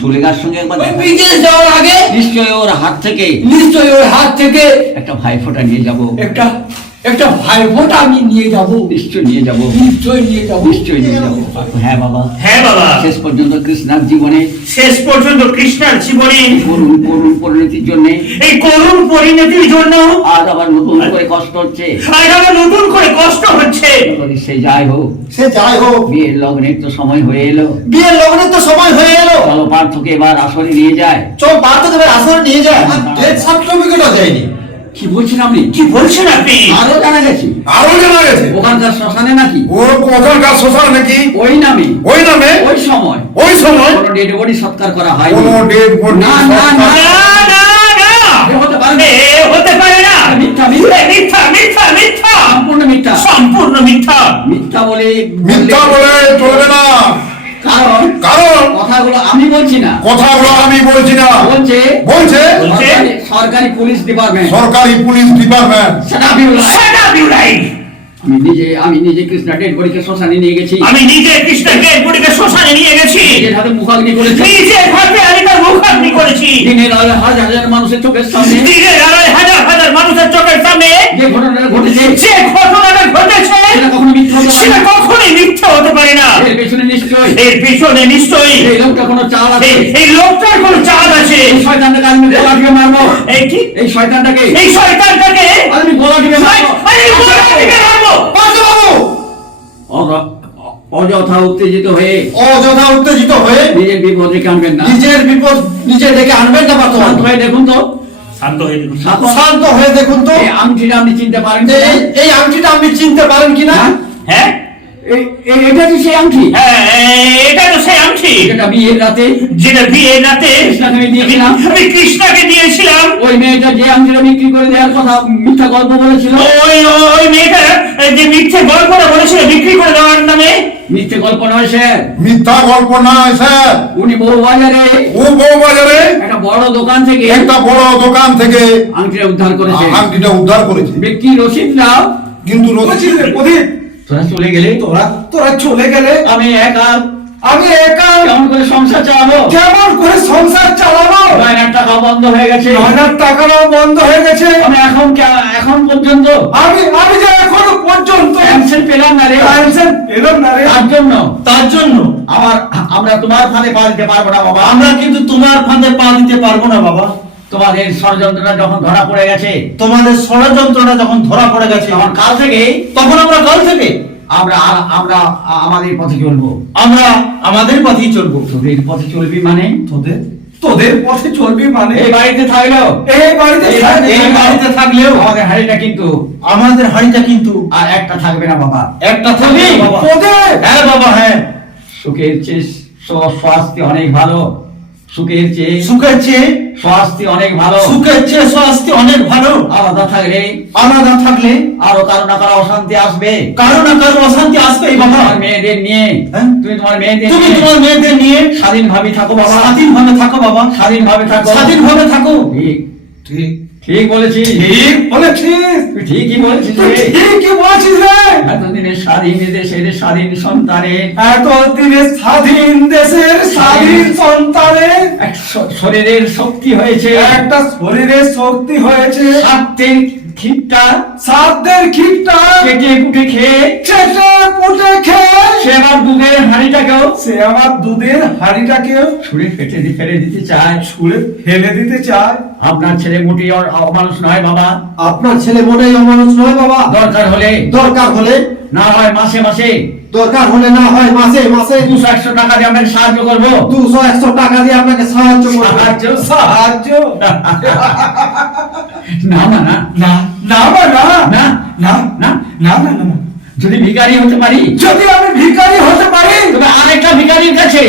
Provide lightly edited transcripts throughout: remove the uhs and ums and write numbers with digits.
সুলেখার সঙ্গে একবার বিদেশ যাওয়ার আগে নিশ্চয়ই ওর হাত থেকে একটা ভাইফোঁটা নিয়ে যাব। একটা ভাইফোঁটা আমি নিয়ে যাব। নিশ্চয় নিয়ে যাব। নিশ্চয় নিয়ে যাব। নিশ্চয় নিয়ে যাব। হ্যাঁ বাবা, হ্যাঁ বাবা। শেষ পর্যন্ত কৃষ্ণার জীবনে, শেষ পর্যন্ত কৃষ্ণার জীবনে করুণ করুণ পরিণতির জন্য, এই করুণ পরিণতির জন্য আজ আবার নতুন করে কষ্ট হচ্ছে। আজ আবার নতুন করে কষ্ট হচ্ছে। সে যাই হোক, বিয়ের লগ্নের তো সময় হয়ে এলো। চলো পার্থকে এবার আসরে নিয়ে যায়। কি বলছেন আপনি? কি বলছেন আপনি? আরো জানা গেছে ওখানকার শ্মশানে নাকি ওই নামে ওই সময় কোনো ডেড বডি সৎকার করা হয় না। না না না না না, হতে পারে না। হতে পারে না। মিথ্যা মিথ্যা মিথ্যা মিথ্যা মিথ্যা, সম্পূর্ণ মিথ্যা। সম্পূর্ণ মিথ্যা। মিথ্যা বলে চলবে না, কারণ কারণ কথাগুলো আমি বলছি না, বলছে সরকারি police department. Shut up, you lie! Shut up, you lie! আমি নিজে কৃষ্ণা ডেড বডিকে শ্মশানে নিয়ে গেছি। আমি নিজে কৃষ্ণকে বুড়িকে শ্মশানে নিয়ে গেছি। নিজের হাতে মুখাগ্নি করেছি। নিজের হাতে আমি তার মুখাগ্নি করেছি। দিনের আলোয় হাজার হাজার মানুষের চোখের সামনে, দিনের আলোয় হাজার হাজার মানুষের চোখের সামনে যে ঘটনাটা ঘটেছে, সেটা কখনো মিথ্যা হতে পারে সেটা না। কখনোই মিথ্যা হতে পারে না। এর পেছনে নিশ্চয়ই এই লোকটা কোনো চাল আছে। এই লোকটার কোনো চাল আছে। এই শয়তানটাকে আমি গলা টিপে মারবো। এই কি? এই শয়তানটাকে আমি গলা টিপে মারবো। অযথা উত্তেজিত হয়ে নিজের বিপদ ডেকে আনবেন না। নিজে ডেকে আনবেন না। শান্ত হয়ে দেখুন তো, শান্ত হয়ে দেখুন তো, এই আংটিটা আপনি চিনতে পারেন কিনা? এই আংটিটা আপনি চিনতে পারেন কিনা? হ্যাঁ, এটা কি সেই আংটি? এটা তো সেই আংটি যেটা বিয়ের রাতে কৃষ্ণাকে দিয়েছিলাম। আমি কৃষ্ণাকে দিয়েছিলাম। ওই মেয়েটা যে আংটিটা বিক্রি করে দেওয়ার কথা মিথ্যা গল্প বলেছিল, ওই মেয়েটা যে মিথ্যে গল্পটা বলেছিল বিক্রি করে দেওয়ার নামে। মিথ্যে গল্প নয় স্যার, মিথ্যা গল্প নয় স্যার। উনি বউবাজারে একটা বড় দোকান থেকে আংটিটা উদ্ধার করেছে। উদ্ধার করেছে, ব্যক্তি রসিদ দাও, কিন্তু তোরা চলে গেলে, তোরা চলে গেলে আমি একা কেমন করে সংসার চালাবো? গয়নার টাকা বন্ধ হয়ে গেছে। টাকাও বন্ধ হয়ে গেছে। আমি এখন পর্যন্ত আমি যে এখনো পর্যন্ত পেনশন পেলাম না রে। এলাম না রে। তার জন্য আমরা তোমার ফাঁদে পা দিতে পারবো না বাবা। আমরা কিন্তু তোমার ফাঁদে পা দিতে পারবো না বাবা। তোমাদের ষড়যন্ত্রটা যখন ধরা পড়ে গেছে, তোমাদের ষড়যন্ত্রটা যখন ধরা পড়ে গেছে, তখন আমরা কাল থেকে আমরা আমাদের পথে চলবো। আমরা আমাদের পথেই চলবো। তোদের পথে চলবি মানে? তোদের পথে চলবি মানে? এই বাড়িতে থাকলেও আমাদের হাড়িটা কিন্তু আর একটা থাকবে না বাবা। একটা থাকবে বাবা। হ্যাঁ বাবা, হ্যাঁ। সুখের চেয়ে স্বাস্থ্য অনেক ভালো। সুখের চেয়ে স্বাস্থ্য অনেক ভালো। আলাদা থাকলে আরো কারো না কারো অশান্তি আসবে। বাবা। তোমার মেয়েদের নিয়ে, তুমি তোমার মেয়েদের নিয়ে স্বাধীনভাবে থাকো বাবা। স্বাধীনভাবে থাকো বাবা। স্বাধীনভাবে থাকো। ঠিক বলেছিস। তুই ঠিকই বলেছিস রে। এতদিনের স্বাধীন দেশের স্বাধীন সন্তানের, এক শরীরের শক্তি হয়েছে, একটা শরীরের শক্তি হয়েছে। সাধ্যের খিটটা কেটে পুটে খেয়ে সে আমার দুধের হাঁড়িটাকেও ছুঁড়ে ফেলে দিতে চায়। আপনার ছেলে মোটেই অমানুষ নয় বাবা। আপনার ছেলে মোটেই অমানুষ নয় বাবা। দরকার হলে না হয় মাসে মাসে 200-100 টাকা দিয়ে আপনাকে সাহায্য করবো। 200-100 টাকা দিয়ে আপনাকে সাহায্য না না না না না না না না না না না। যদি ভিখারি হতে পারি, যদি আমি ভিখারি হতে পারি, তবে আরেকটা ভিখারির কাছে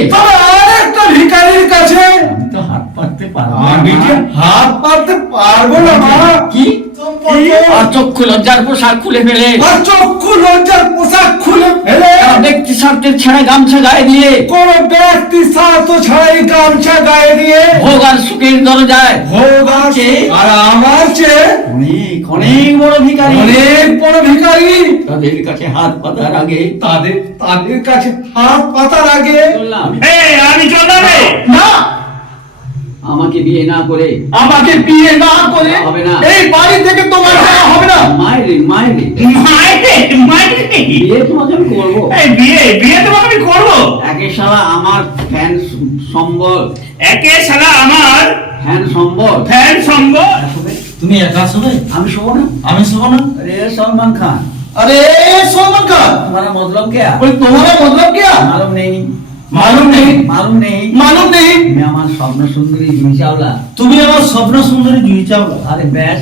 আমি তো হাত পাততে পারবো না। আমি কি হাত পাততে পারবো না মা? কি আর চক্ষু লজ্জার পোশাক খুলে ফেলে, ব্যক্তি স্বার্থের ছেড়ে গামছা গায়ে দিয়ে, কোন ব্যক্তি স্বার্থ ছাড়াই গামছা গায়ে দিয়ে ভোগ আর সুখের দরজায় আর আমার চেয়ে অনেক বড় ভিখারি, তাদের কাছে হাত পাতার আগে বললাম, বিয়ে না করে আমাকে বিয়ে না করে হবে না। এই বাড়ি থেকে তোমার যাওয়া হবে না। মায়েরে মায়েরে মাইরে বিয়ে তোমাকে আমি করবো। বিয়ে তোমাকে আমি করবো। একে শালা আমার ফ্যান সম্বল, একে শালা আমার ফ্যান সম্বল। ফ্যান সঙ্গ। তুমি একা শোবে, আমি শোবো না। আমি শোবো না। अरे सलमान खान अरे सलमान खान, तुम्हारा मतलब क्या? बोले तुम्हारा मतलब क्या? मालूम नहीं, मालूम नहीं, मालूम नहीं, मालूम नहीं। मैं আমার স্বপ্ন সুন্দরী জুই চাওলা। তুমি আমার স্বপ্ন সুন্দরী জুই চাওলা। আরে ব্যাস